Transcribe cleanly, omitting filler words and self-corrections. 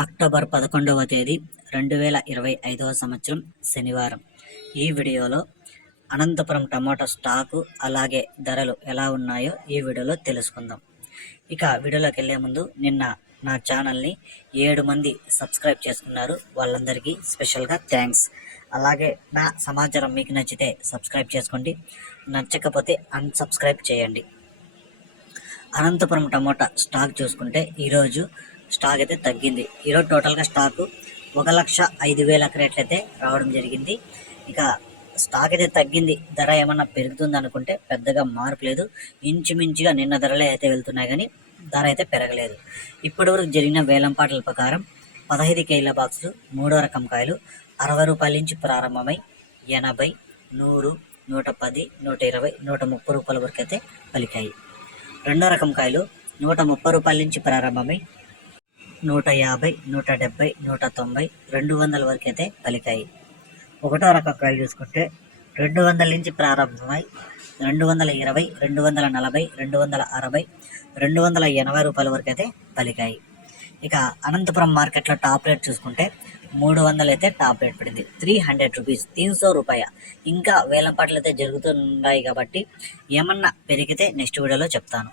October 11వ తేదీ 2025వ సంవత్సరం శనివారం. ఈ వీడియోలో అనంతపురం టమాటో స్టాకు అలాగే ధరలు ఎలా ఉన్నాయో ఈ వీడియోలో తెలుసుకుందాం. ఇక వీడియోలోకి వెళ్ళే ముందు నిన్న నా ఛానల్ని 7 మంది సబ్స్క్రైబ్ చేసుకున్నారు. వాళ్ళందరికీ స్పెషల్గా థ్యాంక్స్. అలాగే నా సమాచారం మీకు నచ్చితే సబ్స్క్రైబ్ చేసుకోండి, నచ్చకపోతే అన్సబ్స్క్రైబ్ చేయండి. అనంతపురం టమోటా స్టాక్ చూసుకుంటే ఈరోజు స్టాక్ అయితే తగ్గింది. ఈరోజు టోటల్గా స్టాకు 1,05,000 క్రేట్లు అయితే రావడం జరిగింది. ఇక స్టాక్ అయితే తగ్గింది. ధర ఏమన్నా పెరుగుతుంది అనుకుంటే పెద్దగా మార్పు లేదు. ఇంచుమించుగా నిన్న ధరలే అయితే వెళ్తున్నాయి కానీ ధర అయితే పెరగలేదు. ఇప్పటి వరకు జరిగిన వేలంపాటల ప్రకారం 15 కేజీల బాక్సులు 3వ రకం కాయలు 60 రూపాయల నుంచి ప్రారంభమై 80, 100, 110, 120, 130 రూపాయల వరకు అయితే పలికాయి. 2వ రకం కాయలు 130 రూపాయల నుంచి ప్రారంభమై 150, 170, 190, 200 వరకు అయితే పలికాయి. 1వ రకం కాయలు చూసుకుంటే 200 నుంచి ప్రారంభమై 220, 240, 260, 280 రూపాయల వరకు అయితే పలికాయి. ఇక అనంతపురం మార్కెట్లో టాప్ రేట్ చూసుకుంటే 300 అయితే టాప్ రేట్ పడింది. 300 రూపీస్, 300 రూపాయ. ఇంకా వేలంపాటలు అయితే జరుగుతున్నాయి కాబట్టి ఏమన్నా పెరిగితే నెక్స్ట్ వీడియోలో చెప్తాను.